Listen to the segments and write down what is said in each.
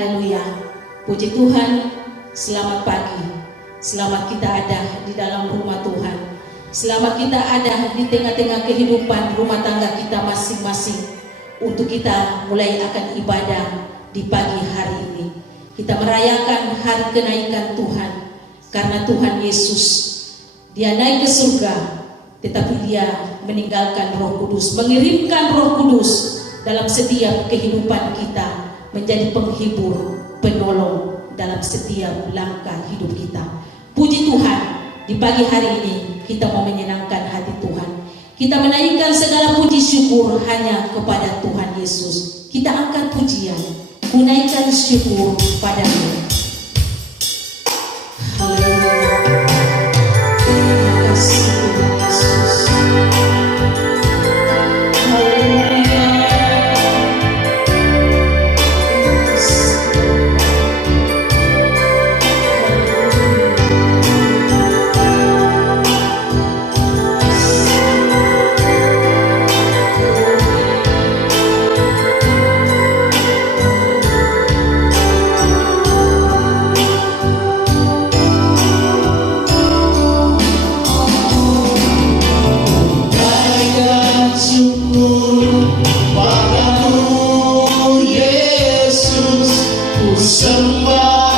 Haleluya. Puji Tuhan, selamat pagi. Selamat kita ada di dalam rumah Tuhan. Selamat kita ada di tengah-tengah kehidupan rumah tangga kita masing-masing. Untuk kita mulai akan ibadah di pagi hari ini. Kita merayakan hari kenaikan Tuhan. Karena Tuhan Yesus, Dia naik ke surga, tetapi Dia meninggalkan Roh Kudus, mengirimkan Roh Kudus dalam setiap kehidupan kita, menjadi penghibur, penolong dalam setiap langkah hidup kita. Puji Tuhan, di pagi hari ini kita mau menyenangkan hati Tuhan. Kita menaikkan segala puji syukur hanya kepada Tuhan Yesus. Kita angkat pujian, menaikkan syukur padamu. Haleluya. Terima kasih Tuhan Yesus. Haleluya. Sembah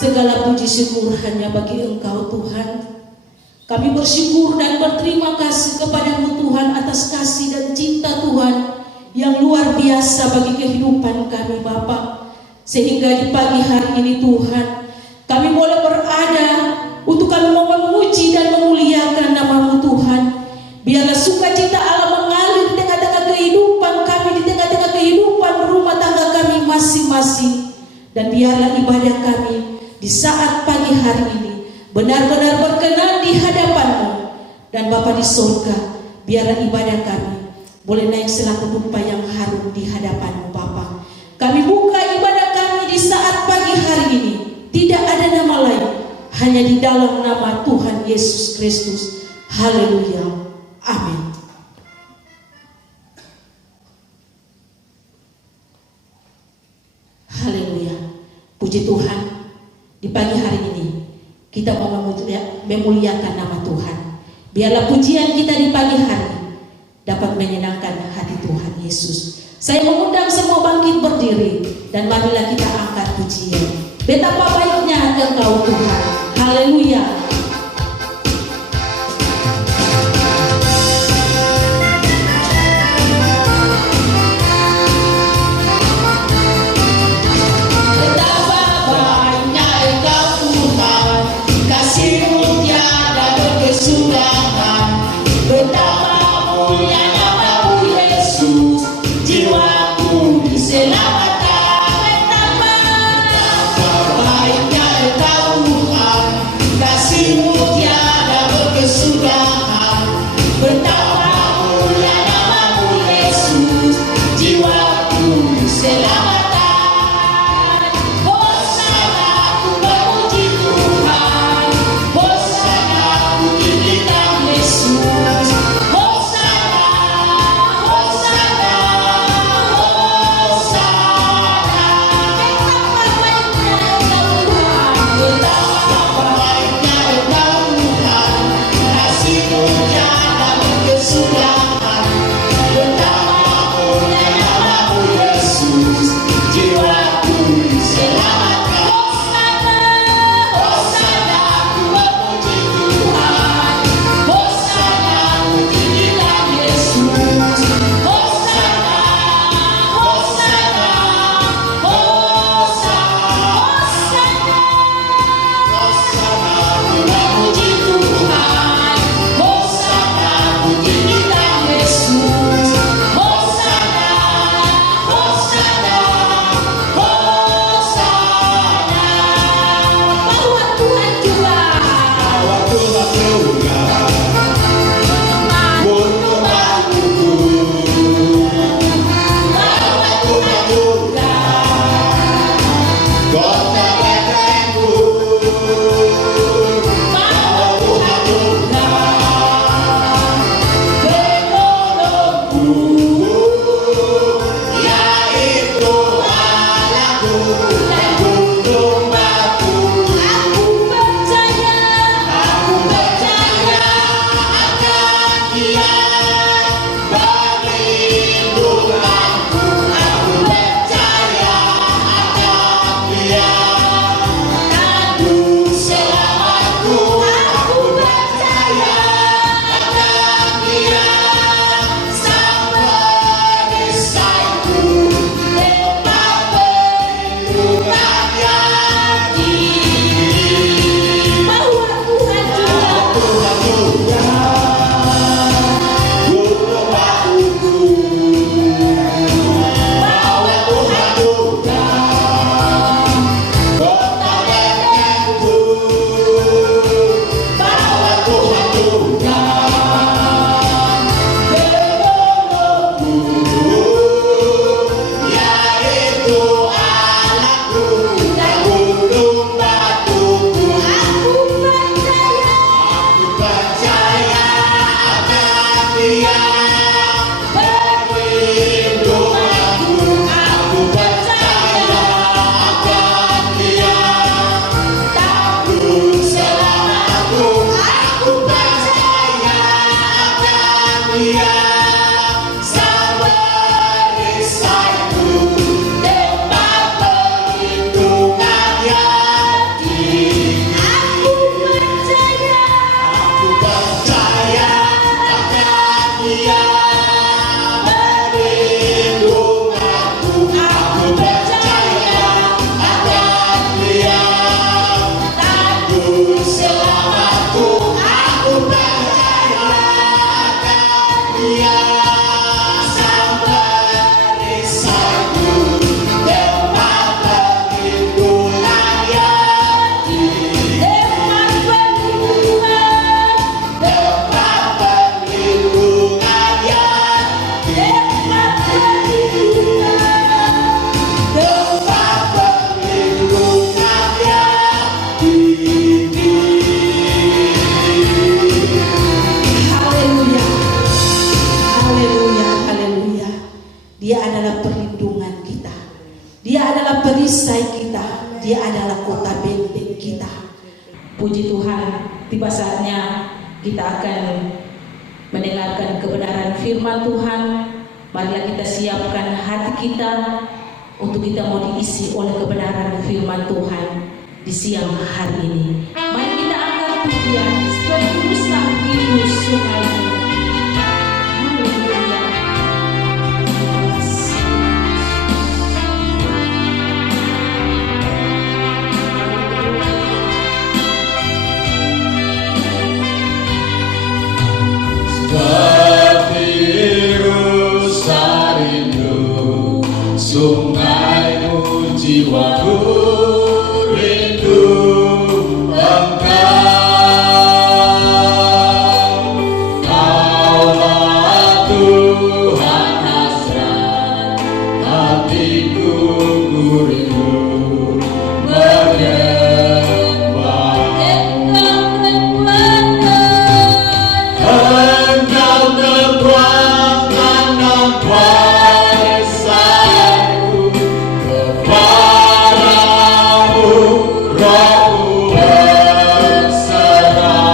Segala puji syukur hanya bagi Engkau Tuhan. Kami bersyukur dan berterima kasih kepadamu Tuhan atas kasih dan cinta Tuhan yang luar biasa bagi kehidupan kami Bapa. Sehingga di pagi hari ini Tuhan, kami boleh berada untuk kami mau memuji dan memuliakan nama-Mu Tuhan. Biarlah sukacita Allah mengalir di tengah-tengah kehidupan kami, di tengah-tengah kehidupan rumah tangga kami masing-masing. Dan biarlah ibadah kami di saat pagi hari ini benar-benar berkenan di hadapan-Mu. Dan Bapa di surga, biarlah ibadah kami boleh naik selaku dupa yang harum di hadapan-Mu Bapa. Kami buka ibadah kami di saat pagi hari ini, tidak ada nama lain, hanya di dalam nama Tuhan Yesus Kristus. Haleluya, amin. Haleluya, puji Tuhan. Di pagi hari ini kita mau memuliakan nama Tuhan. Biarlah pujian kita di pagi hari dapat menyenangkan hati Tuhan Yesus. Saya mengundang semua bangkit berdiri dan marilah kita angkat pujian. Betapa baiknya Engkau Tuhan. Haleluya. Kasih Puji Tuhan, tiba saatnya kita akan mendengarkan kebenaran firman Tuhan. Marilah kita siapkan hati kita untuk kita mau diisi oleh kebenaran firman Tuhan di siang hari ini. Mari kita angkat pujian sebagai sang ibu sungai. Haleluya. Sungaimu jiwaku rindu Engkau, Kaulah Tuhan hasrat hatiku, ku rindu menyembah Engkau, kekuatan dan kuasaku. Kepadamu rohku berserah.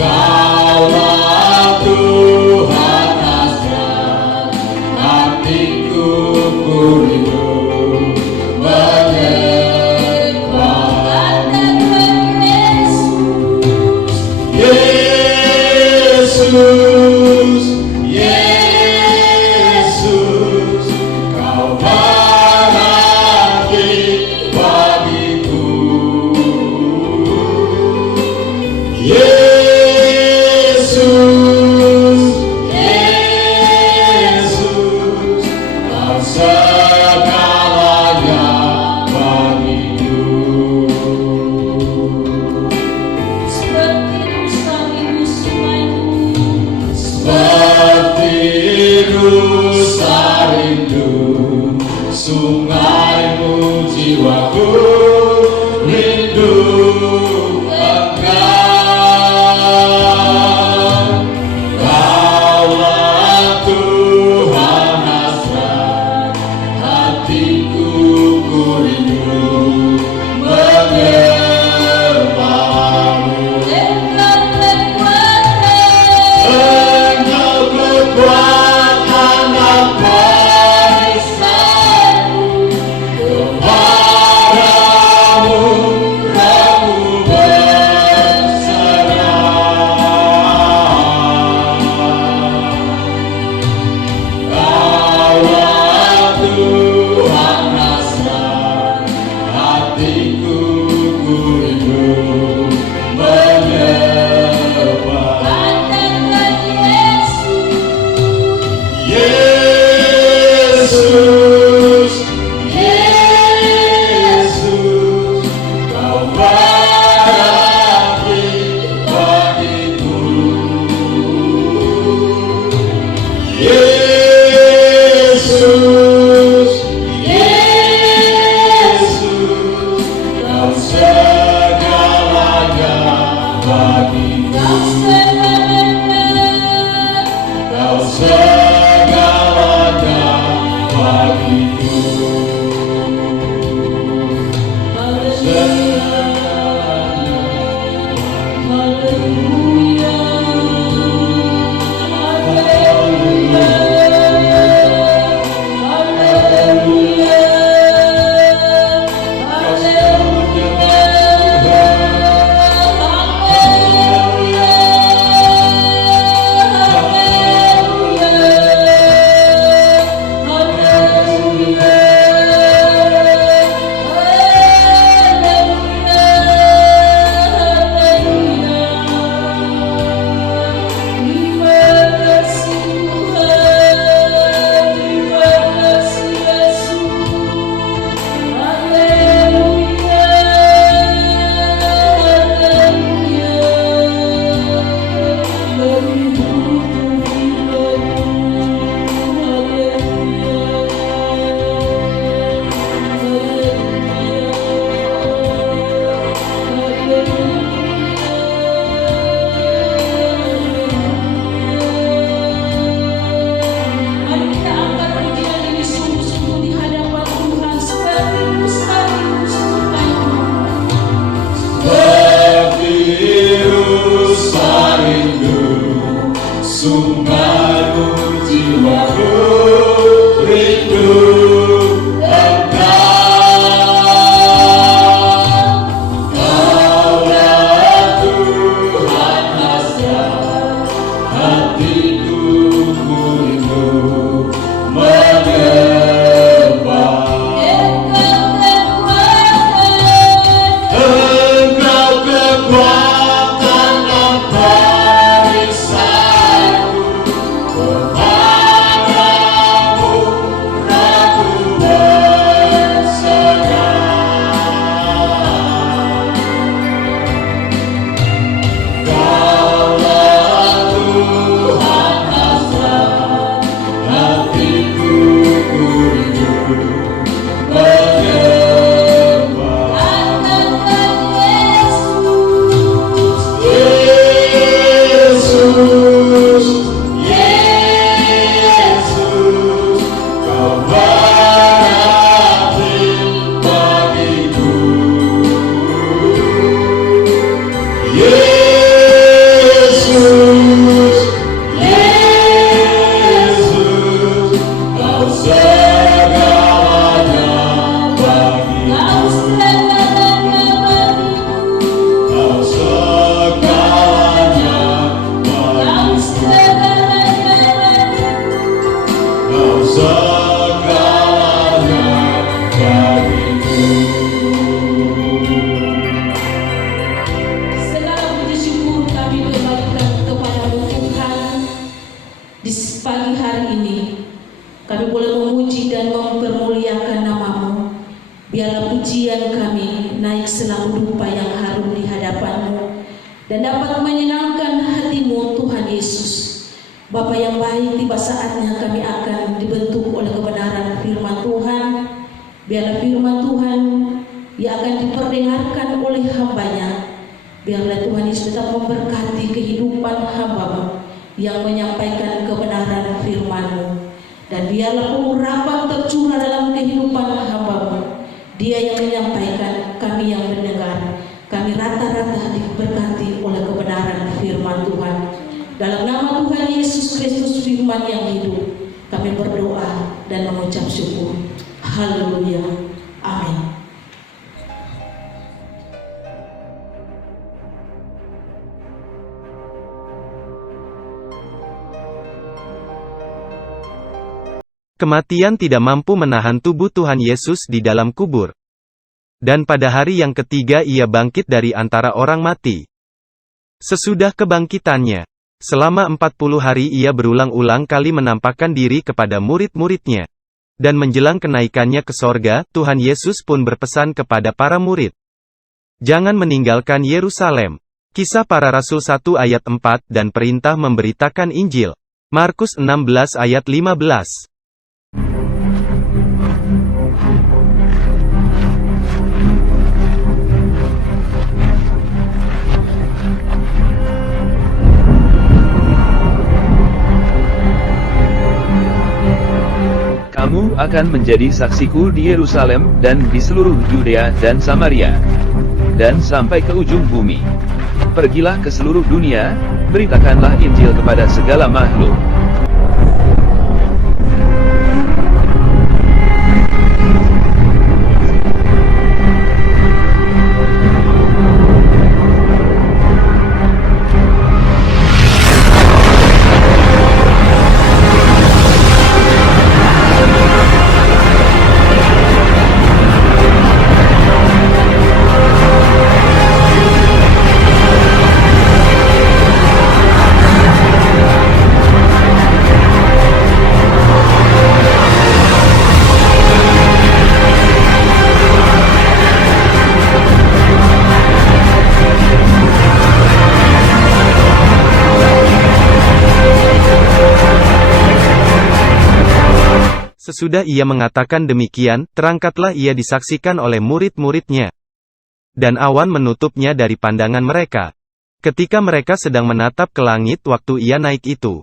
Kaulah Tuhan hasrat hatiku, ku rindu menyembah Yesus, Yesus, Kau berarti bagiku. Yesus, Yesus, Kau segalanya bagiku. Seperti rusa rindu sungaimu, jiwaku rindu Engkau. Kaulah Tuhan hasrat hatiku, ku rindu menyembahmu. Engkau kekuatan dan kuasaku. Kepadamu Segala puji syukur kami kembalikan kepadamu Tuhan. Di pagi hari ini kami boleh memuji dan mempermuliakan namamu. Biarlah pujian kami naik selalu dupa yang harum di hadapanmu dan dapat menyenangkan hatimu Tuhan Yesus. Bapa yang baik, tiba saatnya kami akan dibentuk oleh kebenaran firman Tuhan. Biarlah firman Tuhan yang akan diperdengarkan oleh hambanya. Biarlah Tuhan Yesus tetap memberkati kehidupan hamba-Mu yang menyampaikan kebenaran firman-Mu. Dan biarlah pengurapan tercurah dalam kehidupan hamba-Mu. Dia yang menyampaikan, kami yang mendengar. Kami rata-rata diberkati oleh kebenaran firman Tuhan. Dalam nama Tuhan Yesus Kristus firman yang hidup, kami berdoa dan mengucap syukur. Haleluya. Amin. Kematian tidak mampu menahan tubuh Tuhan Yesus di dalam kubur. Dan pada hari yang ketiga ia bangkit dari antara orang mati. Sesudah kebangkitannya, selama 40 hari ia berulang-ulang kali menampakkan diri kepada murid-muridnya. Dan menjelang kenaikannya ke sorga, Tuhan Yesus pun berpesan kepada para murid. Jangan meninggalkan Yerusalem. Kisah Para Rasul 1 ayat 4 dan perintah memberitakan Injil. Markus 16 ayat 15. Kamu akan menjadi saksiku di Yerusalem dan di seluruh Yudea dan Samaria, dan sampai ke ujung bumi. Pergilah ke seluruh dunia, beritakanlah Injil kepada segala makhluk. Sesudah ia mengatakan demikian, terangkatlah ia disaksikan oleh murid-muridnya. Dan awan menutupnya dari pandangan mereka. Ketika mereka sedang menatap ke langit waktu ia naik itu,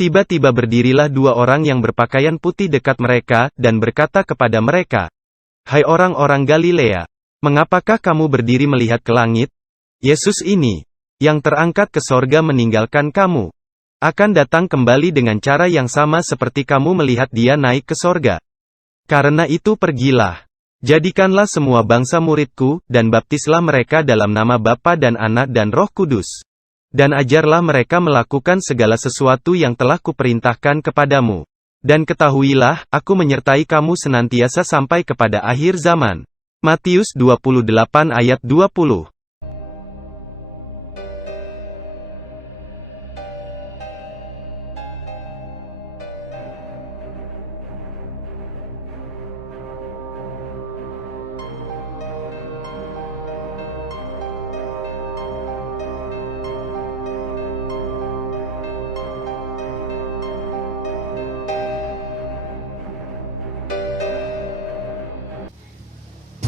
tiba-tiba berdirilah dua orang yang berpakaian putih dekat mereka, dan berkata kepada mereka, "Hai orang-orang Galilea, mengapakah kamu berdiri melihat ke langit? Yesus ini, yang terangkat ke sorga meninggalkan kamu, akan datang kembali dengan cara yang sama seperti kamu melihat dia naik ke sorga. Karena itu pergilah, jadikanlah semua bangsa muridku, dan baptislah mereka dalam nama Bapa dan Anak dan Roh Kudus. Dan ajarlah mereka melakukan segala sesuatu yang telah kuperintahkan kepadamu. Dan ketahuilah, aku menyertai kamu senantiasa sampai kepada akhir zaman." Matius 28 ayat 20.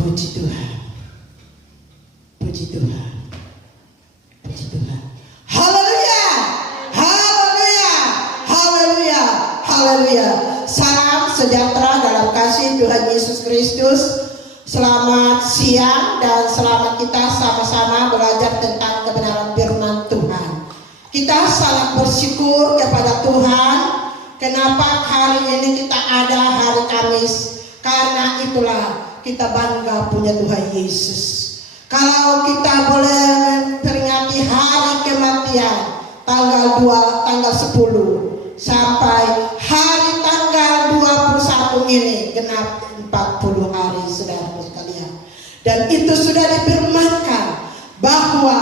Puji Tuhan. Puji Tuhan. Puji Tuhan. Haleluya. Haleluya. Haleluya. Haleluya. Salam sejahtera dalam kasih Tuhan Yesus Kristus. Selamat siang dan selamat kita sama-sama belajar tentang kebenaran firman Tuhan. Kita sangat bersyukur kepada Tuhan. Kenapa hari ini kita ada hari Kamis? Karena itulah kita bangga punya Tuhan Yesus. Kalau kita boleh memperingati hari kematian tanggal 10 sampai hari tanggal 21 ini genap 40 hari saudara sekalian. Dan itu sudah difirmankan bahwa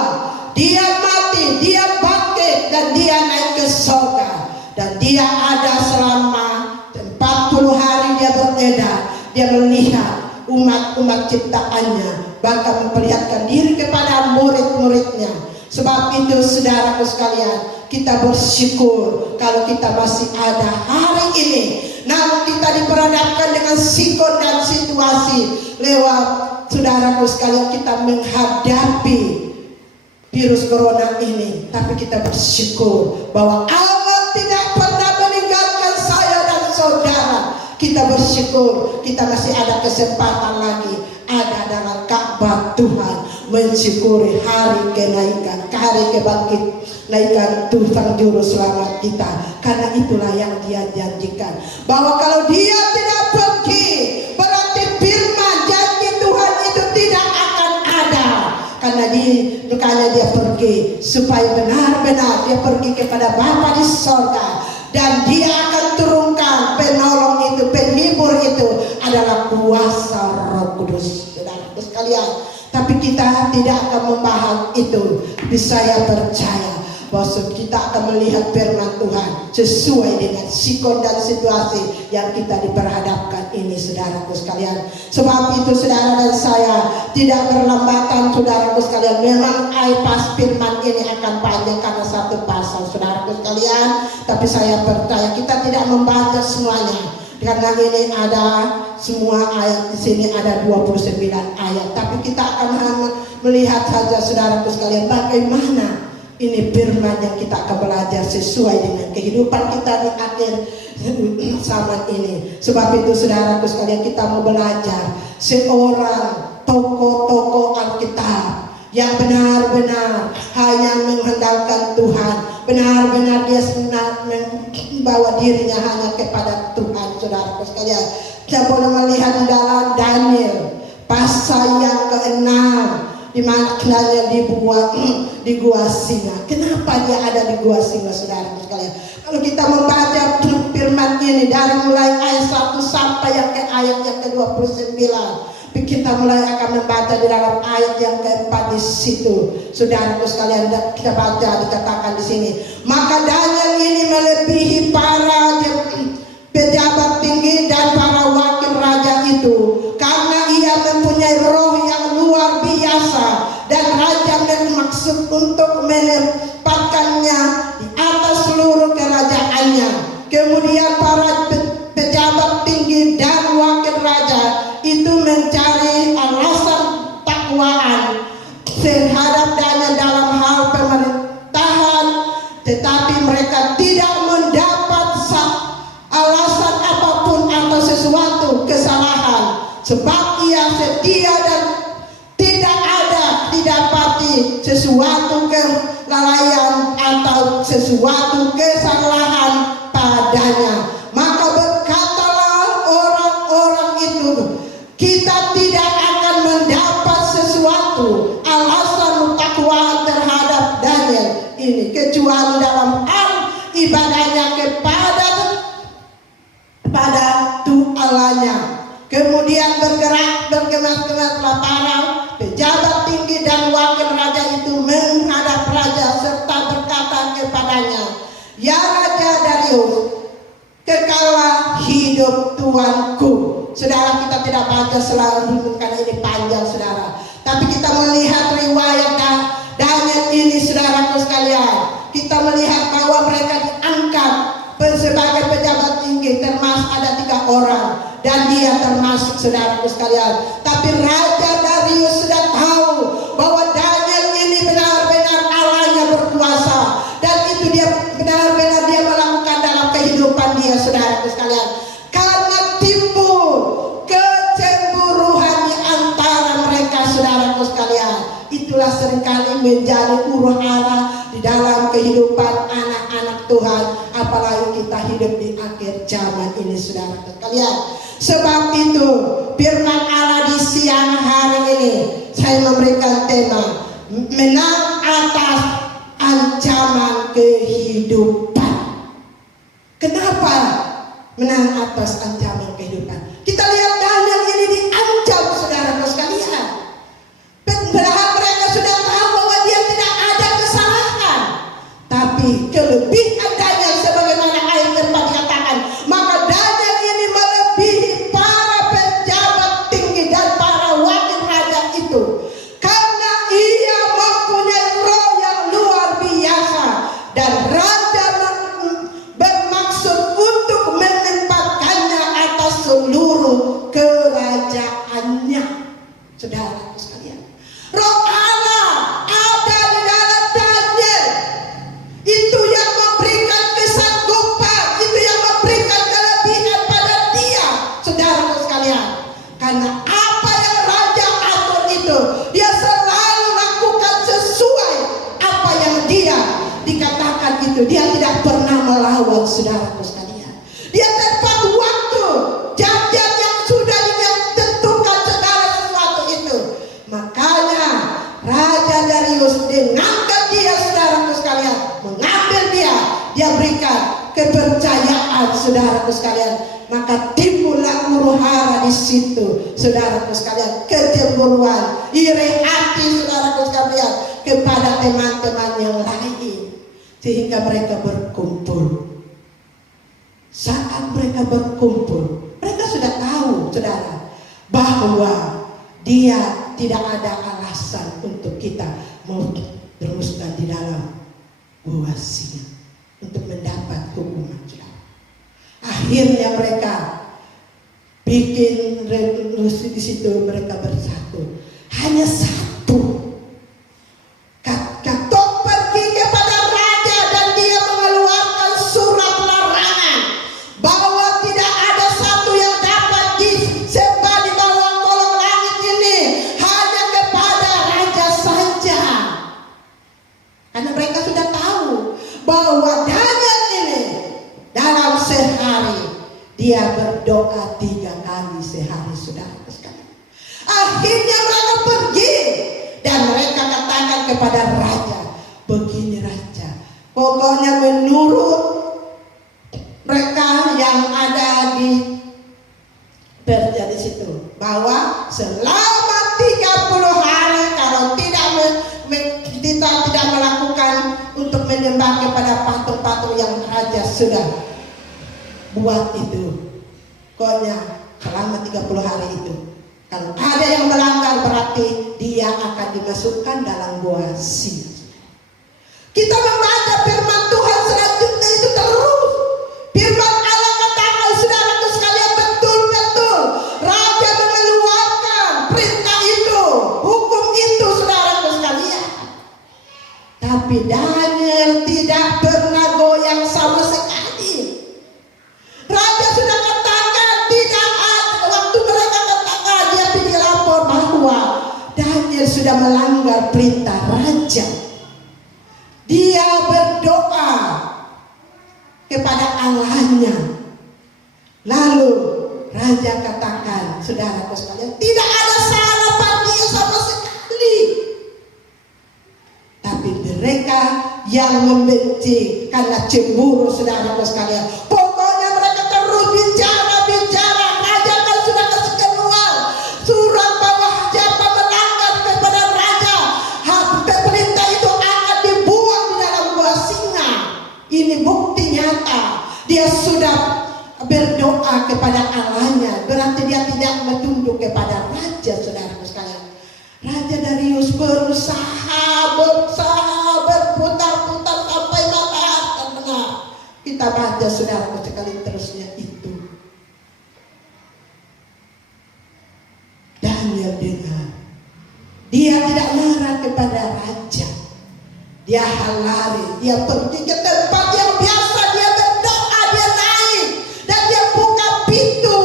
dia mati, dia bangkit dan dia naik ke surga. Dan dia ada selama 40 hari dia beredar. Dia melihat umat-umat ciptaannya, bahkan memperlihatkan diri kepada murid-muridnya. Sebab itu saudaraku sekalian, kita bersyukur kalau kita masih ada hari ini. Namun kita diperhadapkan dengan sikon dan situasi lewat saudaraku sekalian kita menghadapi virus corona ini. Tapi kita bersyukur bahwa Allah tidak pernah meninggalkan saya dan saudara. Kita bersyukur kita masih ada kesempatan lagi ada dalam Ka'bah Tuhan, mensyukuri hari kenaikan, hari kebangkitan Tuhan Juru Selamat kita. Karena itulah yang dia janjikan, bahwa kalau dia tidak pergi berarti firman janji Tuhan itu tidak akan ada. Karena dia pergi supaya benar-benar dia pergi kepada Bapa di sorga. Dan dia akan turunkan penolong itu, penghibur itu adalah kuasa Roh Kudus, saudara sekalian. Tapi kita tidak akan membahas itu. Tapi saya percaya bahwa kita akan melihat firman Tuhan sesuai dengan sikon dan situasi yang kita diperhadapkan ini, saudaraku sekalian. Sebab itu saudara dan saya tidak berlambatan, saudaraku sekalian. Memang pas firman ini akan panjang karena satu pasal, saudaraku sekalian. Tapi saya percaya kita tidak membaca semuanya, karena ini ada semua ayat di sini ada 29 ayat. Tapi kita akan melihat saja, saudaraku sekalian, bagaimana ini firman yang kita akan belajar sesuai dengan kehidupan kita di akhir zaman ini. Sebab itu saudaraku sekalian, kita mau belajar seorang tokoh-tokoh Alkitab yang benar-benar hanya mengandalkan Tuhan, benar-benar dia membawa dirinya hanya kepada Tuhan, saudaraku sekalian. Kita boleh melihat di dalam Daniel pasal yang ke-6, di mana Daniel dibuat di gua singa. Kenapa dia ada di gua singa, saudaraku sekalian? Kalau kita membaca firman ini dari mulai ayat 1 sampai yang ke ayat yang ke-29, kita mulai akan membaca di dalam ayat yang keempat di situ, saudaraku sekalian. Kita baca, dikatakan di sini, maka Daniel ini melebihi para pejabat tinggi dan para wakil raja itu, karena ia mempunyai roh yang luar biasa, dan raja bermaksud untuk menempatkannya di atas seluruh kerajaannya. Kemudian para pejabat tinggi dan wakil raja itu mencari alasan takwaan terhadap Daniel dalam hal pemerintahan, tetapi mereka tidak mendapat alasan apapun atau sesuatu kesalahan, sebab ia setia dan tidak ada didapati sesuatu kelalaian atau sesuatu kesalahan padanya. Maka berkatalah orang-orang itu, kita tidak akan mendapat sesuatu alasan takwaan terhadap Daniel ini, kecuali dalam hal ibadahnya kepada Allahnya. Kemudian bergemas-gemaslah para pejabat tinggi dan wakil raja itu menghadap raja serta berkata kepadanya, ya Raja Darius, kekalah hidup tuanku. Saudara, kita tidak baca selalu karena ini panjang, saudara. Tapi kita melihat riwayat Daniel ini, saudaraku sekalian. Kita melihat bahwa mereka diangkat sebagai pejabat tinggi, termasuk ada 3 orang, dan dia termasuk, saudaraku sekalian. Tapi Raja Darius sudah tahu bahwa Daniel ini benar-benar Allahnya berkuasa, dan itu dia benar-benar dia melakukan dalam kehidupan dia, saudaraku sekalian. Karena timbul kecemburuan di antara mereka, saudaraku sekalian. Itulah seringkali menjadi huru-hara di dalam kehidupan anak-anak Tuhan, apalagi kita hidup di akhir zaman ini, saudaraku sekalian. Sebab itu firman Allah di siang hari ini saya memberikan tema menang atas ancaman kehidupan. Kenapa menang atas ancaman kehidupan? Kita lihat Daniel ini diancam, saudaraku sekalian. Padahal mereka sudah tahu bahwa dia tidak ada kesalahan, tapi kelebihan Daniel sebagaimana ayat keempat dikatakan, maka Daniel ini melebihi para pejabat tinggi dan para wakil raja itu, karena ia mempunyai roh yang luar biasa, dan raja bermaksud untuk menempatkannya atas seluruh kerajaannya. Saudara sekalian, roh Allah ada di dalam Daniel. Itu yang memberikan kesanggupan, itu yang memberikan kelebihan pada dia, saudara sekalian. Karena apa yang raja atur itu, dia selalu lakukan sesuai apa yang dia dikatakan itu. Dia tidak pernah melawan, saudara sekalian. Dia tepat waktu, janjian yang sudah ditentukan segala sesuatu itu. Makanya Raja Darius dengan dia, saudaraku sekalian, mengambil dia berikan kepercayaan, saudaraku sekalian. Maka timbullah huru-hara di situ, saudaraku sekalian, kecemburuan, iri hati, saudaraku sekalian, kepada teman-teman yang lain, sehingga mereka berkumpul. Saat mereka berkumpul, mereka sudah tahu, saudara, bahwa dia tidak ada alasan untuk kita mau teruskan di dalam gua singa untuk mendapat hukuman, saudara. Akhirnya mereka bikin resolusi di situ, mereka bersatu. Hanya satu. Ketok pergi kepada raja dan dia mengeluarkan surat larangan bahwa tidak ada satu yang dapat disembah di bawah kolong langit ini, hanya kepada raja saja. Karena mereka sudah tahu bahwa Daniel ini dalam sehari dia berdoa 3 kali sehari, saudara sekalian. Akhirnya mereka pergi dan mereka katakan kepada raja, begini raja, pokoknya menurut mereka yang ada di Persia di situ, bahwa selama 30 hari kalau kita tidak melakukan untuk menyembah kepada patung-patung yang raja sudah buat itu, pokoknya selama 30 hari itu, kalau ada yang melanggar berarti dia akan dimasukkan dalam gua singa. Kita membaca firman Tuhan selanjutnya itu terus. Firman Allah katakan, saudaraku sekalian, betul-betul raja mengeluarkan perintah itu, hukum itu, saudaraku sekalian. Tapi Daniel tidak pernah goyang sama sekali. Raja sudah katakan tidak ada, waktu mereka katakan dia pergi lapor bahwa Daniel sudah melanggar perintah raja. Dia berdoa kepada Allahnya. Lalu raja katakan, saudaraku sekalian, tidak ada salah pada dia sama sekali. Tapi mereka yang membenci karena cemburu, saudaraku sekalian. Pokoknya mereka terus bicara. Raja kan sudah kasih keluar surat bahwa siapa melanggar kepada raja, perintah itu akan dibuang di dalam gua singa. Ini bukti nyata dia sudah berdoa kepada Allahnya. Berarti dia tidak menunduk kepada raja, saudaraku sekalian. Raja Darius berusaha berputar-putar sampai matahari benar. Kita baca, saudaraku sekalian, terusnya itu. Dan Daniel dengar. Dia tidak marah kepada raja. Dia halari, dia pergi ke tempat yang biasa, dia berdoa, dia naik dan dia buka pintu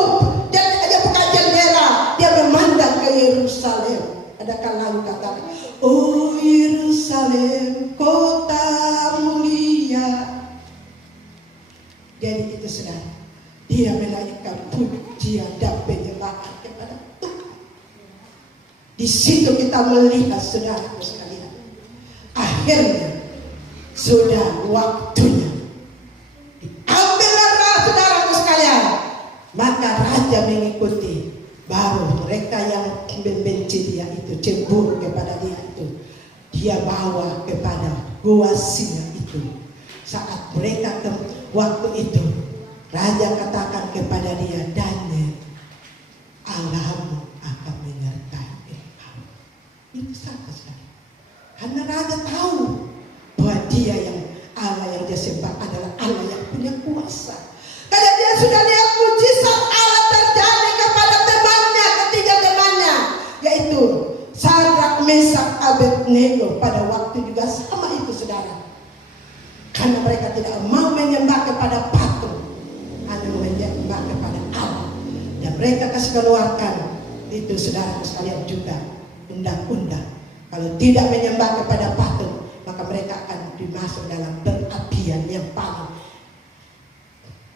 dan dia buka jendela, dia memandang ke Yerusalem. Ada kalangan kata, oh Yerusalem, kota mulia. Jadi itu saudara, dia menaikkan pujian dan penyembahan kepada Tuhan. Di situ kita melihat saudara sekalian, akhirnya sudah waktunya diambillah saudaraku sekalian. Maka raja mengikuti. Baru mereka yang membenci dia itu, cemburu kepada dia itu, dia bawa kepada gua singa itu. Saat mereka ke waktu itu, raja katakan kepada dia, Daniel, Allahmu akan menyertai engkau. Itu sama sekali. Karena raja tahu bahwa dia yang Allah yang dia sembah adalah Allah yang punya kuasa. Karena dia sudah lihat mujizat Allah terjadi kepada temannya, ketiga temannya, yaitu Sadrak, Mesak, Abednego. Pada waktu juga sama itu saudara. Karena mereka tidak mau menyembah kepada patung, hanya menyembah kepada Allah. Dan mereka kasih keluarkan itu saudara sekalian juga undang-undang. Kalau tidak menyembah kepada patung, maka mereka akan dimasuk dalam perapian yang paling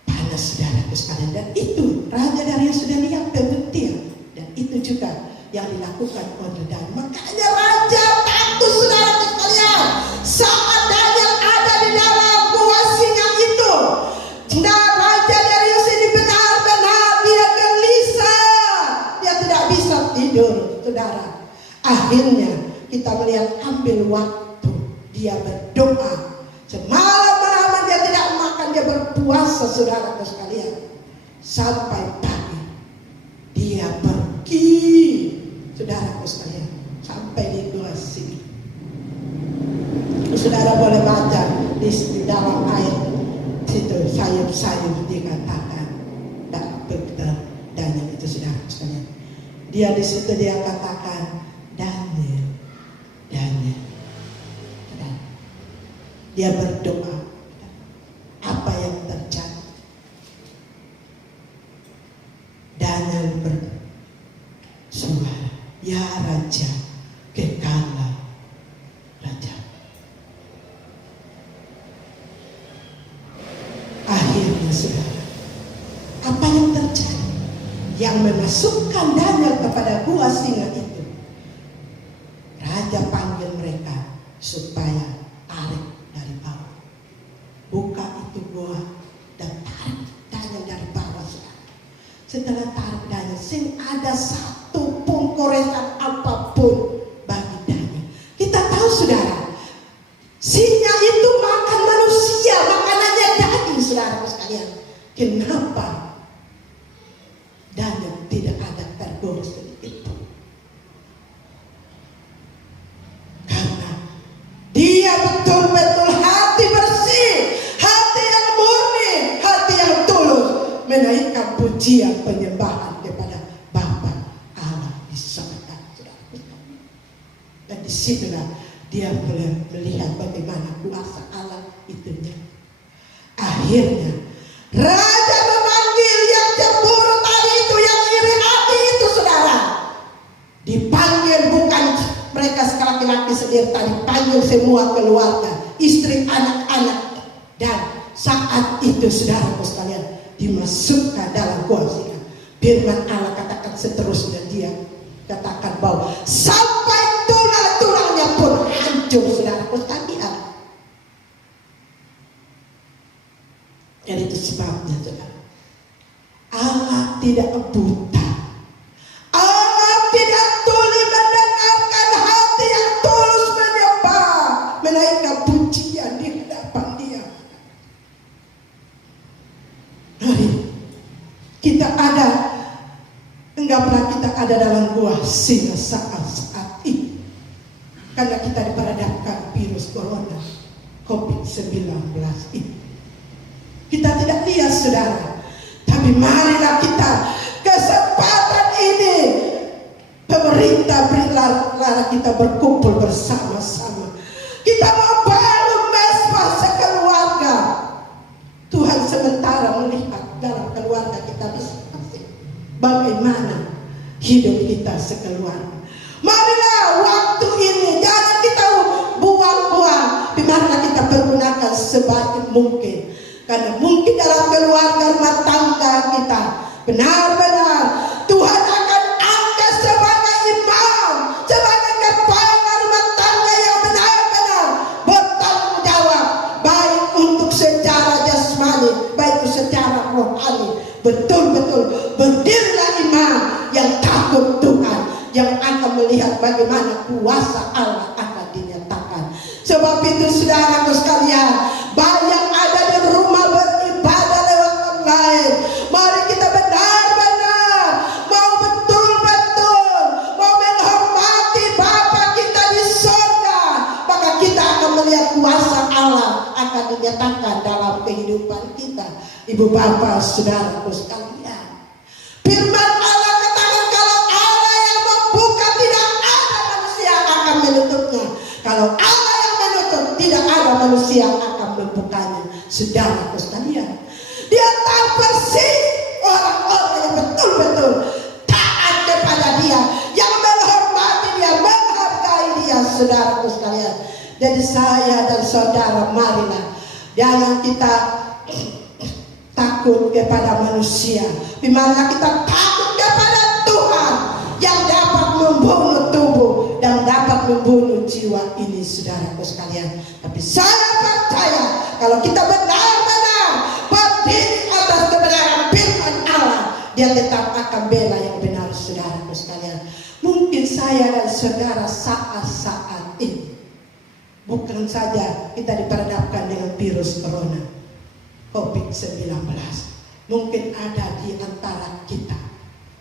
panas saudara sekalian. Dan itu Raja Darius sudah lihat pembuktian. Dan itu juga yang dilakukan oleh Daniel. Makanya Raja takut saudara sekalian. Saat Daniel ada di dalam gua singa itu, nah Raja Darius ini benar-benar dia gelisah. Dia tidak bisa tidur saudara. Akhirnya kita melihat ambil waktu dia berdoa. Semalam-malam dia tidak makan, dia berpuasa saudara sekalian. Sampai pagi dia pergi saudara sekalian sampai di gua singa. Saudara boleh baca di dalam ayat situ, sayup-sayup dikatakan Daniel itu saudara sekalian. Dia di situ dia katakan Daniel. Dia berdoa. Apa yang terjadi? Daniel bersuara, ya Raja, kekalah Raja. Akhirnya saudara, apa yang terjadi? Yang memasukkan Daniel kepada gua singa itu, Raja panggil mereka supaya tarik dari bawah. Buka itu gua dan tarik Daniel dari bawah saudara. Setelah tarik Daniel, sing ada satu pun koresan apapun bagi Daniel. Kita tahu saudara, singa itu makan manusia, makanannya daging saudara sekalian. Kenapa Daniel tidak ada tergores sedikit pun? Karena dia betul-betul hati bersih, hati yang murni, hati yang tulus, menaikkan pujian penyembahan kepada Bapa Allah di surga. Dan disitulah dia melihat bagaimana kuasa Allah itunya. Akhirnya Raja memanggil yang cemburu tadi itu, yang iri hati itu saudara. Dipanggil bukan mereka laki-laki sendiri, dipanggil semua keluarga, istri, anak-anak. Dan saat itu saudara sekalian dimasukkan dalam gua singa. Firman Allah katakan seterusnya, dia katakan bahwa sampai tulang-tulangnya pun hancur saudara sekalian. Dan itu sebabnya saudara, Allah tidak buta. Allah tidak tuli mendengarkan hati yang tulus menyembah, menaikkan pujian di hadapan Dia. Mari kita ada, anggaplah kita ada dalam gua singa saat ini, karena kita diperhadapkan virus corona COVID-19 ini. Kita tidak lihat saudara, tapi marilah kita kesempatan ini saudara kita berkumpul bersama-sama. Kita mau bangun mesbah sekeluarga. Tuhan sementara melihat dalam keluarga kita masing-masing bagaimana hidup kita sekeluarga. Marilah waktu ini jangan kita buang-buang, dimana kita pergunakan sebaik mungkin. Karena mungkin dalam keluarga rumah tangga kita benar-benar Tuhan akan angkat sebagai imam, sebagai kepala rumah tangga yang benar-benar bertanggung jawab, baik untuk secara jasmani, baik secara rohani. Betul-betul berdirilah imam yang takut Tuhan, yang akan melihat bagaimana kuasa Allah akan dinyatakan. Sebab itu saudaraku sekalian, banyak ada di rumah beribadah lewat online. Mari kita benar-benar mau betul-betul mau menghormati Bapa kita di surga, maka kita akan melihat kuasa Allah akan dinyatakan dalam kehidupan kita. Ibu bapak saudaraku sekalian, firman Allah katakan kalau Allah yang membuka tidak ada manusia akan menutupnya. Kalau Allah yang menutup tidak ada manusia akan membukanya. Saudaraku sekalian, Dia tahu persis orang-orang yang betul-betul taat kepada Dia, yang menghormati Dia, menghargai Dia. Saudaraku sekalian, jadi saya dan saudara, marilah jangan kita takut kepada manusia, di mana kita takut kepada Tuhan yang dapat membunuh tubuh dan dapat membunuh jiwa ini, saudaraku sekalian. Tapi saya percaya kalau kita benar-benar berdiri atas kebenaran firman Allah, Dia tetap akan bela yang benar, saudaraku sekalian. Mungkin saya dan saudara saat-saat ini bukan saja kita diperhadapkan dengan virus corona COVID-19, mungkin ada di antara kita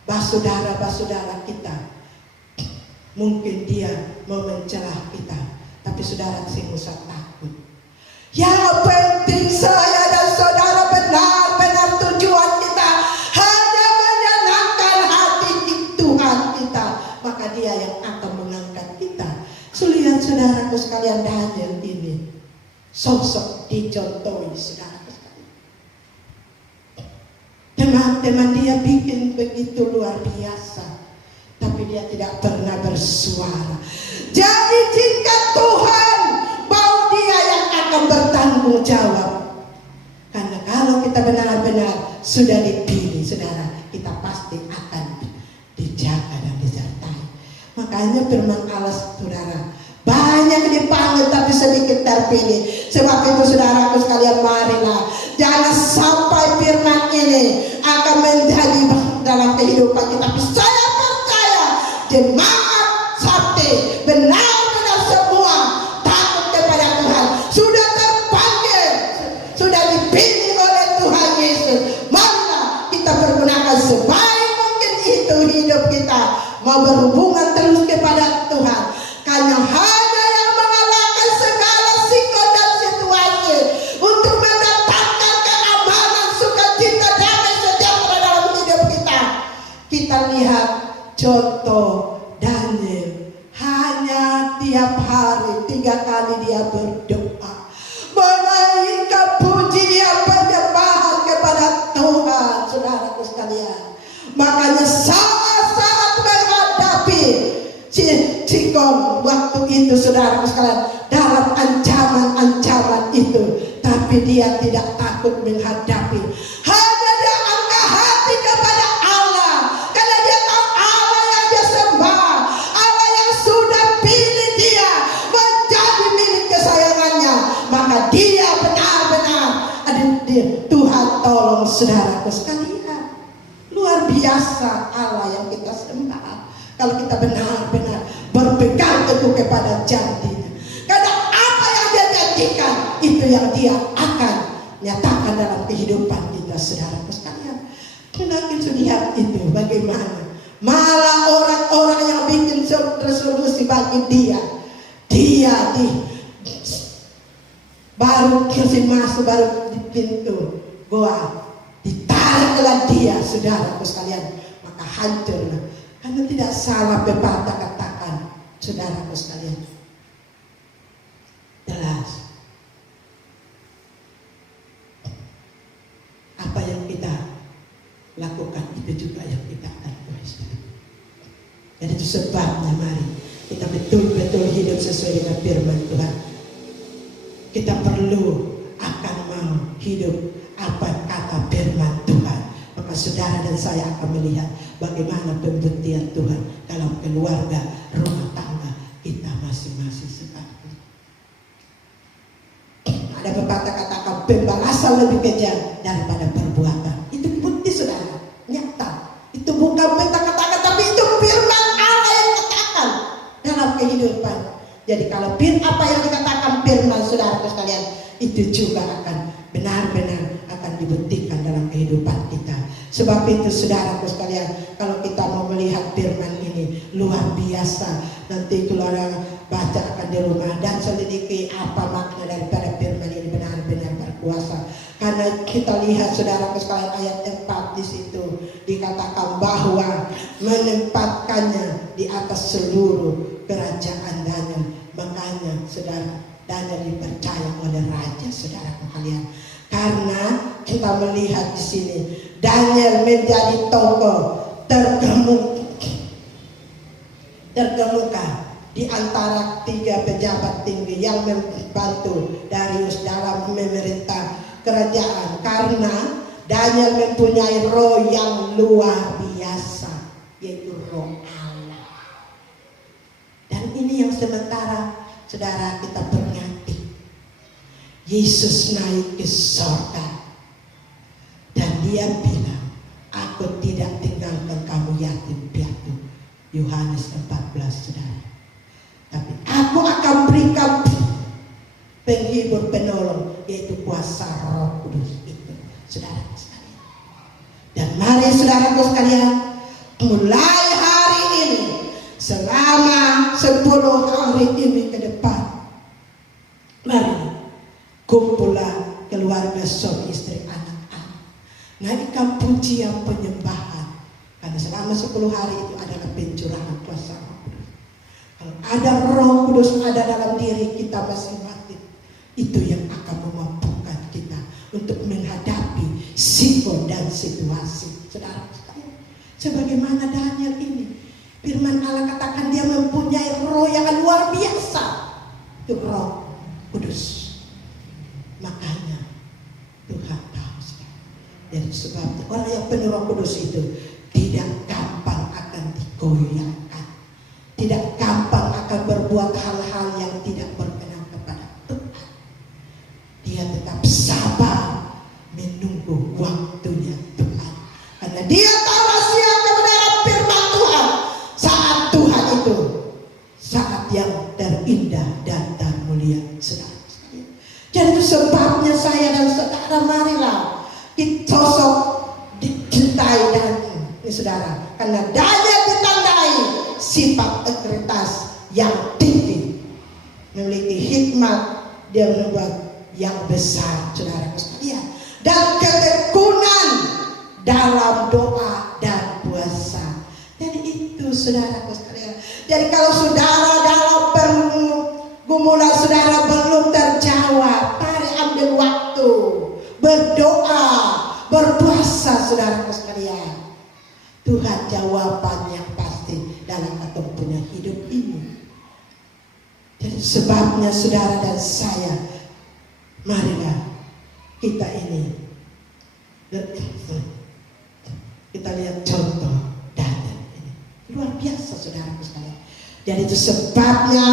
saudara-saudara kita, mungkin dia mau mencelah kita, tapi saudara sih usah takut. Yang penting saya dan saudara benar-benar tujuan kita hanya menyenangkan hati Tuhan kita, maka Dia yang akan mengangkat kita. Lihat saudaraku sekalian, Daniel ini sosok dicontohi, saudara. Teman-teman dia bikin begitu luar biasa, tapi dia tidak pernah bersuara. Jadi jika Tuhan mau, Dia yang akan bertanggung jawab. Karena kalau kita benar-benar sudah dipilih, saudara, kita pasti akan dijaga dan disertai. Makanya firman Allah, saudara, banyak dipanggil tapi sedikit terpilih. Sebab itu saudaraku sekalian, marilah jangan sampai firman ini akan menjadi dalam kehidupan kita. Tapi saya percaya jemaat Sabti benar-benar semua takut kepada Tuhan, sudah terpanggil, sudah dipilih oleh Tuhan Yesus. Marilah kita pergunakan sebaik mungkin itu hidup kita, mau berhubungan terus kepada Tuhan. Karena hanya yang mengalahkan segala sikon dan situasi untuk mendatangkan keamanan, sukacita, damai sejahtera dalam hidup kita. Kita lihat contoh Daniel, hanya tiap hari 3 kali dia berdoa, menaikkan pujian penyembahan kepada Tuhan, saudaraku sekalian. Makanya saat-saat menghadapi Cikon waktu itu, saudaraku sekalian, dalam ancaman-ancaman itu, tapi dia tidak takut menghadapi. Hanya dia angkat hati kepada Allah, karena dia tahu Allah yang dia sembah, Allah yang sudah pilih dia menjadi milik kesayangannya. Maka dia benar-benar Tuhan tolong, saudaraku sekalian. Luar biasa Allah yang kita sembah. Kalau kita benar-benar berpegang teguh kepada janjinya, karena apa yang Dia janjikan itu yang Dia akan nyatakan dalam kehidupan kita, saudaraku sekalian. Kita lihat itu bagaimana malah orang-orang yang bikin resolusi bagi dia di baru kasih masuk, baru di pintu goa ditariklah dia, saudaraku sekalian, maka hancurlah. Karena tidak salah pepatah katakan, saudaraku sekalian, jelas apa yang kita lakukan itu juga yang kita akan tulis. Jadi itu sebabnya mari kita betul-betul hidup sesuai dengan firman Tuhan. Kita perlu akan mau hidup apa kata firman Tuhan. Maka saudara dan saya akan melihat bagaimana pembuktian Tuhan dalam keluarga, rumah tangga kita masing-masing sekarang. Ada pepatah katakan pembalasan lebih kejam daripada perbuatan. Itu bukti saudara, nyata. Itu bukan kata-kata tapi itu firman Allah yang katakan dalam kehidupan. Jadi kalau apa yang dikatakan firman saudara sekalian itu juga akan benar-benar akan dibuktikan dalam kehidupan kita. Sebab itu saudaraku sekalian, kalau kita mau melihat firman ini luar biasa, nanti keluar baca akan di rumah dan selidiki apa makna daripada firman ini benar-benar berkuasa. Karena kita lihat saudaraku sekalian ayat 4 di situ dikatakan bahwa menempatkannya di atas seluruh kerajaan Daniel. Makanya saudara, Daniel dipercaya oleh raja saudaraku kalian. Karena kita melihat di sini Daniel menjadi tokoh terkemuka di antara 3 pejabat tinggi yang membantu Darius dalam memerintah kerajaan. Karena Daniel mempunyai roh yang luar biasa, yaitu roh Allah. Dan ini yang sementara saudara kita peringati. Yesus naik ke surga dan dia bilang, aku tidak tinggalkan kamu yatim piatu. Yohanes 14 saudara. Tapi aku akan berikan penghibur penolong, yaitu kuasa Roh Kudus itu saudara sekalian. Dan mari saudaraku sekalian, mulai hari ini selama 10 hari ini ke depan, mari kumpullah keluarga, suami istri, anak-anak, naikkan pujian penyembahan. Karena selama 10 hari itu adalah pencurahan kuasa Roh Kudus. Kalau ada Roh Kudus ada dalam diri kita masing-masing, itu yang akan memampukan kita untuk menghadapi sikon dan situasi. Saudara sekalian, sebagaimana Daniel ini, firman Allah katakan dia mempunyai roh yang luar biasa, itu Roh Kudus. Makanya Tuhan tahu sekali. Dan sebabnya orang yang penuh Roh Kudus itu tidak gampang akan digoyahkan, tidak gampang akan berbuat hal-hal yang tidak berkenan kepada Tuhan. Dia tetap sabar menunggu waktunya Tuhan, karena dia tahu rahasia kebenaran firman Tuhan. Saat Tuhan itu saat yang terindah dan termulia saudara. Jadi itu sebabnya saya dan saudara marilah kita sosok dicintai dan ini saudara, karena Daniel ditandai sifat integritas yang tinggi, memiliki hikmat, dia membuat yang besar saudara sekalian, dan ketekunan dalam doa dan puasa. Jadi itu saudara sekalian. Jadi kalau saudara dalam pergumulan saudara belum terjawab, mari ambil waktu berdoa, berpuasa saudara sekalian. Tuhan jawaban yang pasti dalam atau punya hidup ini. Jadi sebabnya saudara dan saya, marilah kita ini kita lihat contoh Daniel ini luar biasa saudara sekalian. Jadi itu sebabnya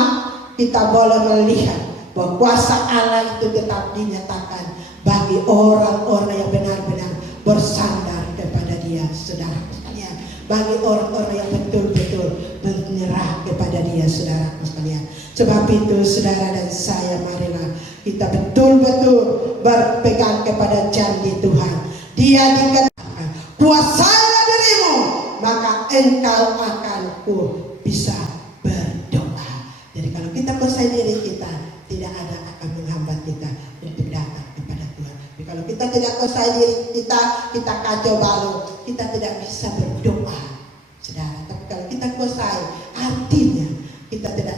kita boleh melihat bahwa kuasa Allah itu tetap dinyatakan bagi orang-orang yang benar-benar bersandar kepada Dia saudara sekalian, bagi orang-orang yang betul-betul menyerah kepada Dia saudara sekalian. Sebab itu saudara dan saya, marilah kita betul-betul berpegang kepada janji Tuhan. Dia dikatakan, kuasailah dirimu, maka engkau akan bisa berdoa. Jadi kalau kita kuasai diri kita, tidak ada akan menghambat kita untuk datang kepada Tuhan. Jadi kalau kita tidak kuasai diri kita kacau balau, kita tidak bisa berdoa saudara. Tapi kalau kita kuasai, artinya kita tidak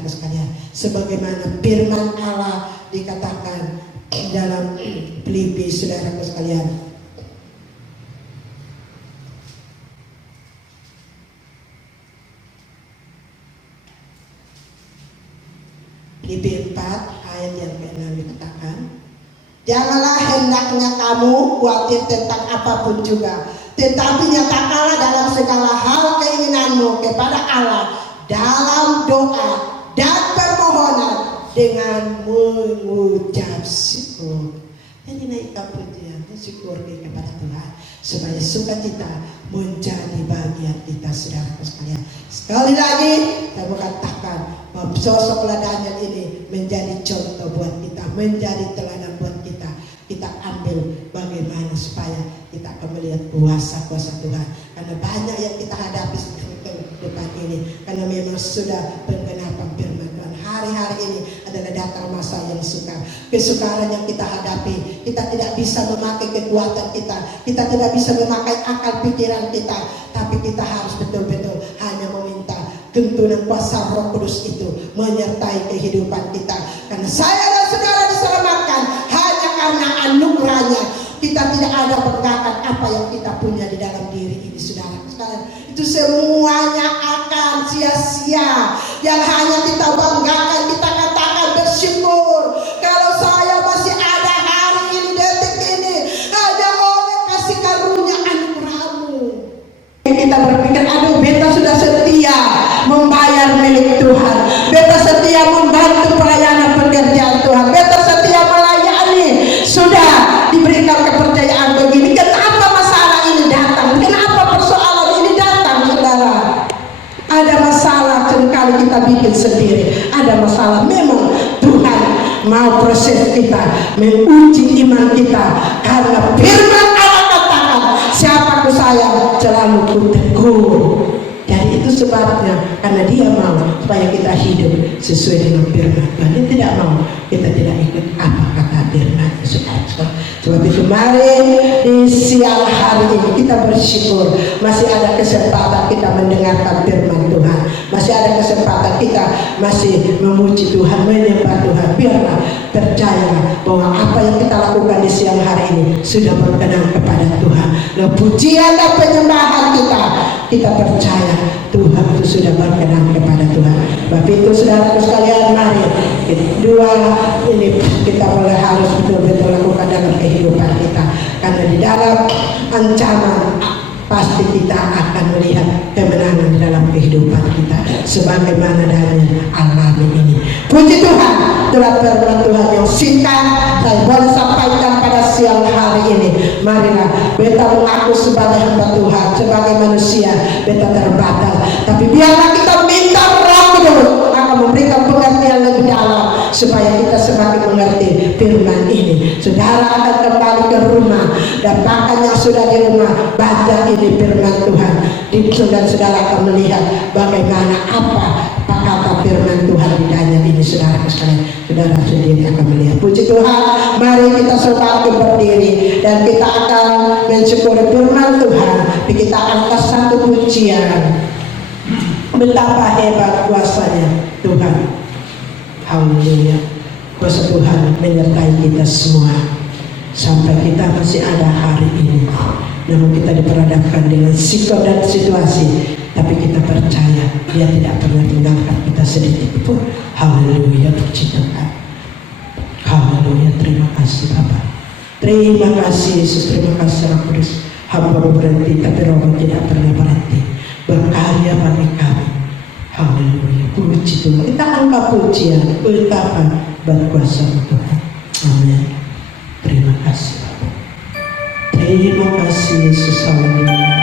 saudara sekalian. Sebagaimana firman Allah dikatakan dalam Filipi, saudara sekalian. Filipi 4 ayat yang ke-6 dikatakan, janganlah hendaknya kamu khawatir tentang apapun juga, tetapi nyatakanlah dalam segala hal keinginanmu kepada Allah dalam doa dan permohonan dengan mengucap syukur. Jadi naikkan pujian dan syukur kepada Tuhan supaya sukacita menjadi bagian kita, saudara sekalian. Sekali lagi saya katakan bahwa sosok Daniel ini menjadi contoh buat kita, menjadi teladan buat kita. Kita ambil bagaimana supaya kita akan melihat kuasa-kuasa Tuhan. Karena banyak yang kita hadapi ke depan ini, karena memang sudah penggenapan firman Tuhan. Hari-hari ini adalah datang masa yang sukar, kesukaran yang kita hadapi. Kita tidak bisa memakai kekuatan kita, kita tidak bisa memakai akal pikiran kita, tapi kita harus betul-betul hanya meminta tuntunan kuasa Roh Kudus itu menyertai kehidupan kita. Karena saya dan saudara diselamatkan hanya karena anugerahnya. Kita tidak ada banggakan apa yang kita punya di dalam diri ini, saudara. Itu semuanya akan sia-sia. Yang hanya kita banggakan, kita katakan bersyukur. Kalau saya masih ada hari ini, detik ini, hanya oleh kasih karunia anugerahmu. Kita berpikir, aduh beta sudah setia membayar milik Tuhan, beta setia membantu pelayanan pekerjaan Tuhan, beta setia melayani, sudah diberikan kepercayaan begini. Kenapa masalah ini datang? Kenapa persoalan ini datang, saudara? Ada masalah seringkali kita bikin sendiri. Ada masalah memang Tuhan mau proses kita, menguji iman kita. Karena firman Allah katakan, siapa ku sayang selalu ku tegur. Jadi itu sebabnya, karena dia mau supaya kita hidup sesuai dengan firman Tuhan. Dia tidak mau kita tidak ikut apa kata firman. Sebab itu mari di siang hari ini kita bersyukur masih ada kesempatan kita mendengarkan firman Tuhan, masih ada kesempatan kita masih memuji Tuhan, menyembah Tuhan. Biarlah percaya bahwa apa yang kita lakukan di siang hari ini sudah berkenan kepada Tuhan. Dan pujian dan penyembahan kita percaya Tuhan itu sudah berkenan kepada Tuhan. Bapak itu saudara sekalian, mari dua ini kita boleh harus betul-betul lakukan dalam kehidupan kita. Karena di dalam ancaman pasti kita akan melihat kemenangan di dalam kehidupan kita, sebagaimana Daniel alami ini. Puji Tuhan, itulah firman Tuhan yang singkat saya boleh sampaikan pada siang hari ini. Marilah beta mengaku sebagai hamba Tuhan, sebagai manusia beta terbatas, tapi biarlah kita minta Roh Kudus akan memberikan pengertian lebih dalam supaya kita semakin mengerti firman ini. Saudara akan kembali ke rumah dan bahkan yang sudah di rumah baca ini firman Tuhan. Saudara-saudara akan melihat bagaimana apa kata firman Tuhan di Daniel ini, saudara sekalian. Saudara sendiri akan melihat. Puji Tuhan, mari kita semakin berdiri dan kita akan mensyukuri firman Tuhan. Kita angkat satu pujian. Betapa hebat kuasanya Tuhan. Haleluya. Kuasa Tuhan menyertai kita semua sampai kita masih ada hari ini. Namun kita diperhadapkan dengan sikap dan situasi, tapi kita percaya Dia tidak pernah tinggalkan kita sedikit pun. Haleluya, puji Tuhan. Haleluya, terima kasih Bapak. Terima kasih Yesus, terima kasih Roh Kudus. Hamba berhenti, tapi Roh tidak pernah berhenti berkarya bagi kami. Haleluya, puji Tuhan. Kita angkat pujian, betapa berkuasa Tuhan. Amin. Terima kasih Bapak. Terima kasih Yesus. Haleluya.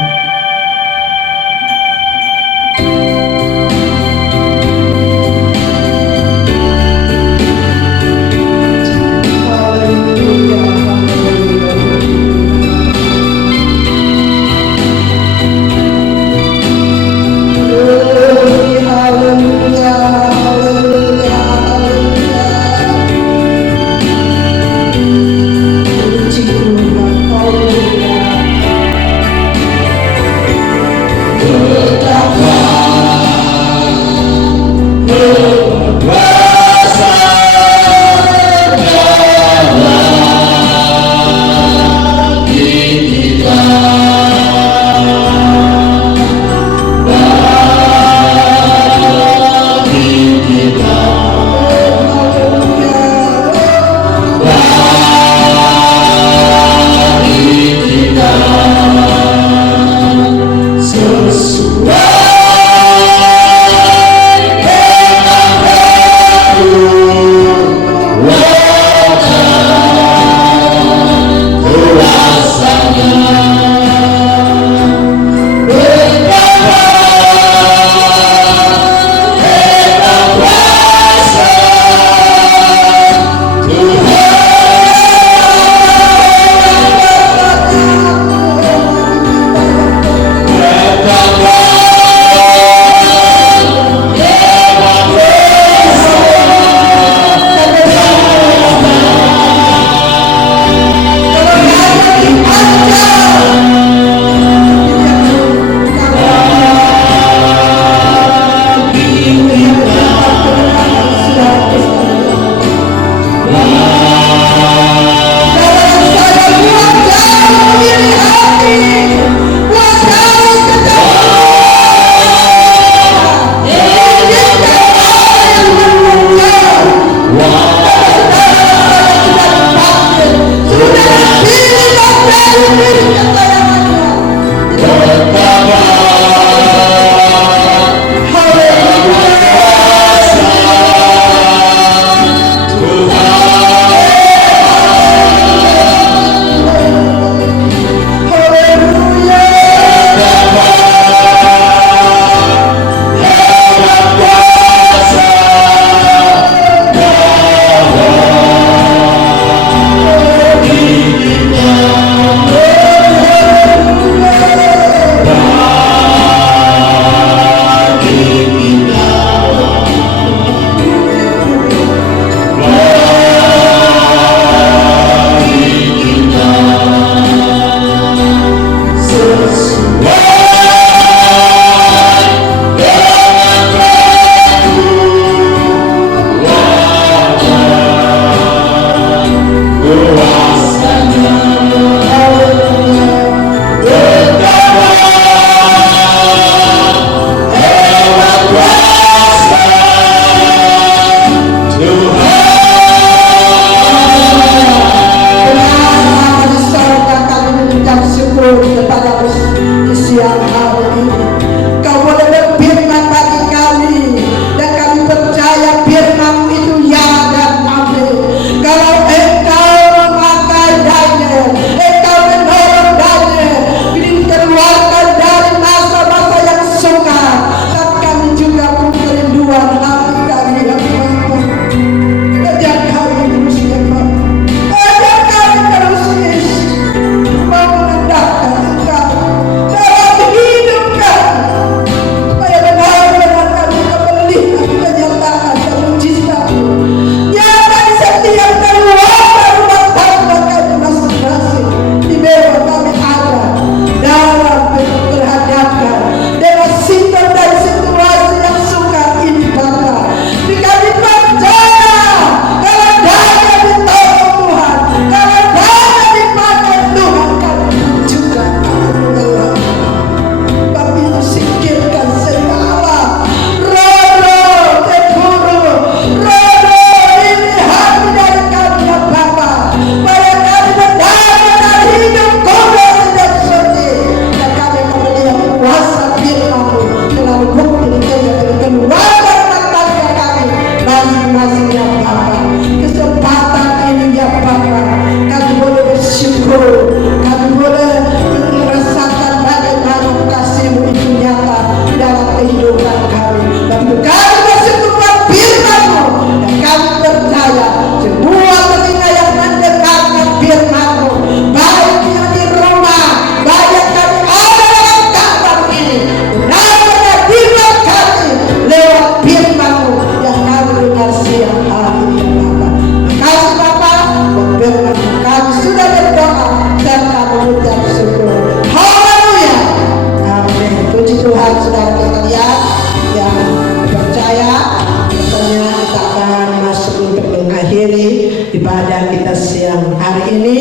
ibadah kita siang hari ini.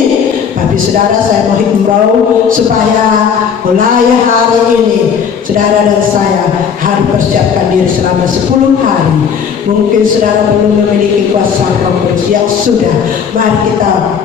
Tapi saudara, saya menghimbau supaya mulai hari ini saudara dan saya harus persiapkan diri selama 10 hari. Mungkin saudara belum memiliki kuasa Roh Kudus yang sudah, mari kita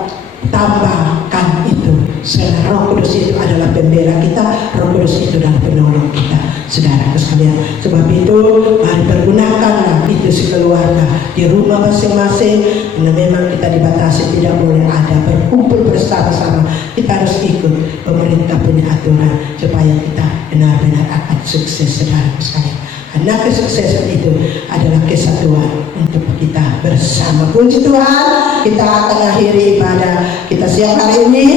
tambahkan itu. Saudara, Roh Kudus itu adalah pembela kita, Roh Kudus itu adalah penolong kita, saudara sekalian. Sebab itu mari pergunakanlah itu sekeluarga di rumah masing-masing. Karena memang kita dibatasi, tidak boleh ada berkumpul bersama-sama. Kita harus ikut pemerintah punya aturan supaya kita benar-benar akan sukses, saudara sekalian. Karena kesuksesan itu adalah kesatuan untuk kita bersama. Puji Tuhan, kita akan akhiri ibadah kita siang hari ini.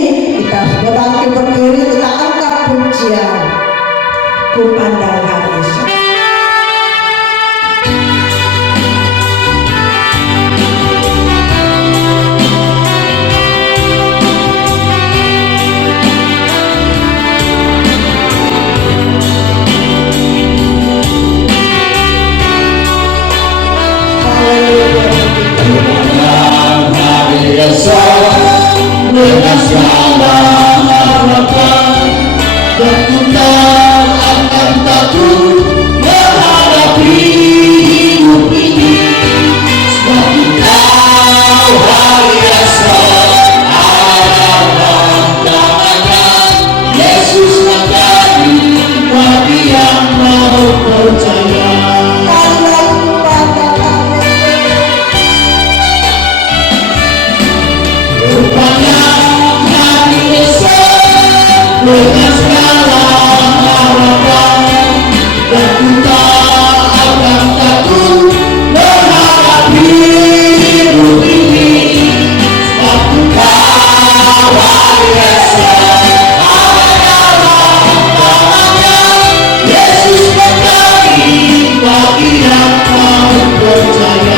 Kita sudah bangkit berdiri, kita angkat pujian. Ku pandang hari esok. Dengan segala harapan dan kita akan takut menghadapi hidup ini. Sebab Engkau hari esok adalah tangan Yesus menjadi bagi yang mau percaya. Dengan segala harapan dan kita akan takut menghadapi hidup ini. Sebab Engkau hari esok adalah tangan Yesus menjadi bagi yang mau percaya.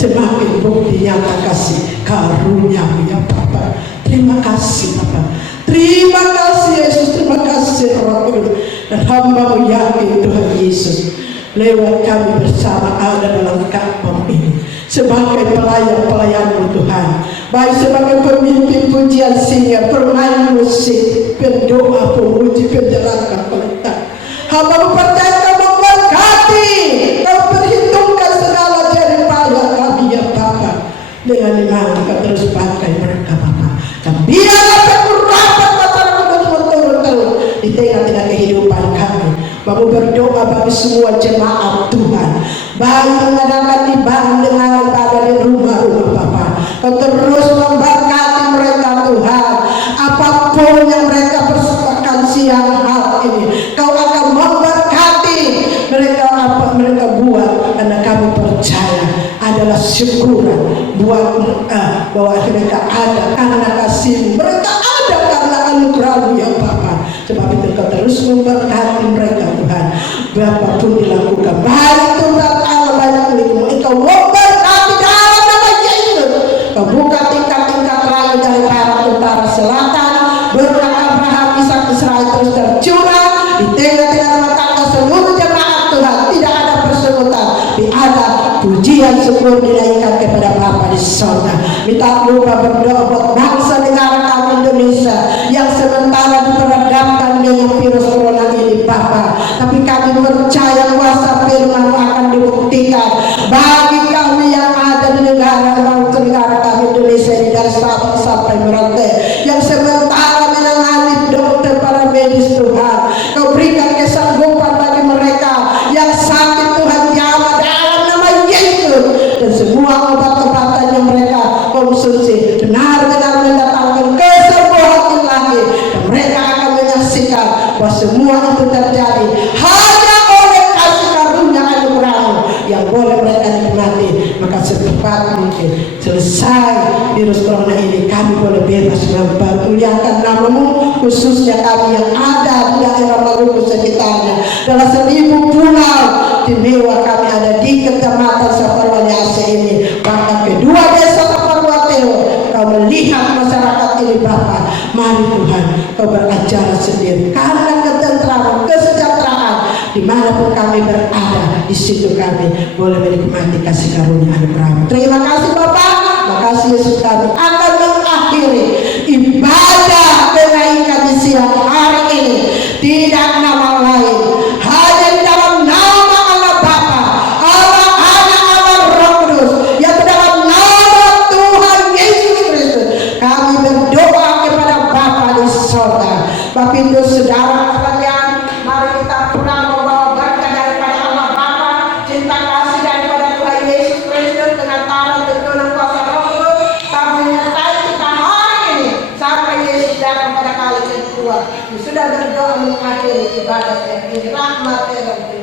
Semakin bukti nyata kasih karunia-Mu ya Bapa. Terima kasih Bapa. Terima kasih Yesus, terima kasih Roh Kudus. Dan hamba-Mu yakin Tuhan Yesus, lewat kami bersama ada dalam kampung ini sebagai pelayan-pelayan-Mu Tuhan, baik sebagai pemimpin pujian singa, permain musik, pendoa, pemuji, penjelakan pelita. Hamba-Mu percaya Kau memberkati, Kau perhitungkan segala jeripaya kami ya Bapa. Dengan iman Kau terus pakai mereka Bapa, dan biarlah kekurapan masyarakat berturut-turut di tengah-tengah kehidupan kami. Bapak berdoa bagi semua jemaat Tuhan, baik mengadakan ibadah dengan ibadah di rumah-rumah Bapa. Kau terus memberkati mereka bahwa mereka ada karena kasih-Mu, mereka ada karena anugerah-Mu ya Bapa. Sebab itu Kau terus memberkati mereka Tuhan. Berapapun dilakukan, baik Tuhan Allah banyak milik-Mu, Engkau memberkati dalam nama Yesus. Kau buka tingkat-tingkat lagi dari barat, utara, selatan. Berkat Abraham, Ishak, Israel terus tercurah di tengah-tengah rumah tangga seluruh jemaat Tuhan. Tidak ada persekutuan, tapi ada pujian syukur dinaikkan kepada Bapa di sorga. Minta lupa berdoa buat bangsa negara kami Indonesia yang sementara diperhadapkan dengan virus corona ini Bapa. Tapi kami percaya kuasa firman-Mu akan dibuktikan bagi kami yang ada di negara kami Indonesia ini, dari Sabang sampai Merauke, yang sementara menangani dokter para medis Tuhan. Kau berikan kesanggupan bagi mereka yang sakit Tuhan, jamah dalam nama Yesus. Dan semua obat-obatan yang mereka konsumsi benar-benar mendatangkan kesembuhan lagi, dan mereka akan menyaksikan bahwa semua itu terjadi hanya oleh kasih karunia anugerah-Mu yang boleh mereka nikmati. Maka secepat mungkin selesai virus corona ini, kami boleh bebas mempermuliakan nama-Mu, khususnya kami yang ada di daerah Maluku sekitarnya. Dalam 1000 pulau istimewa kami ada di Kecamatan Saparwani Aceh ini, bahkan kedua desa Saparwateo. Kau melihat masyarakat ini Bapa. Mari Tuhan, Kau beracara sendiri karena ketentraman, kesejahteraan dimanapun kami berada, di situ kami boleh menikmati kasih karunia anugerah-Mu. Terima kasih Bapa. Makasih Yesus, kami akan mengakhiri ibadah kenaikan di siang hari ini tidak nama lain, hanya di dalam nama Allah Bapa, Allah Anak, Allah Roh Kudus, yang dalam nama Tuhan Yesus Kristus kami berdoa kepada Bapa di sorga. Bapak itu saudara sekalian, mari kita pulang membawa berkat daripada Allah Bapa, cinta kasih daripada Tuhan Yesus Kristus dengan tangan tuntunan kuasa Roh Kudus, kami menyertai kita hari ini sampai Yesus datang pada kali kedua. Sudah berdoa mengakhiri ibadah ini, rahmat Tuhan.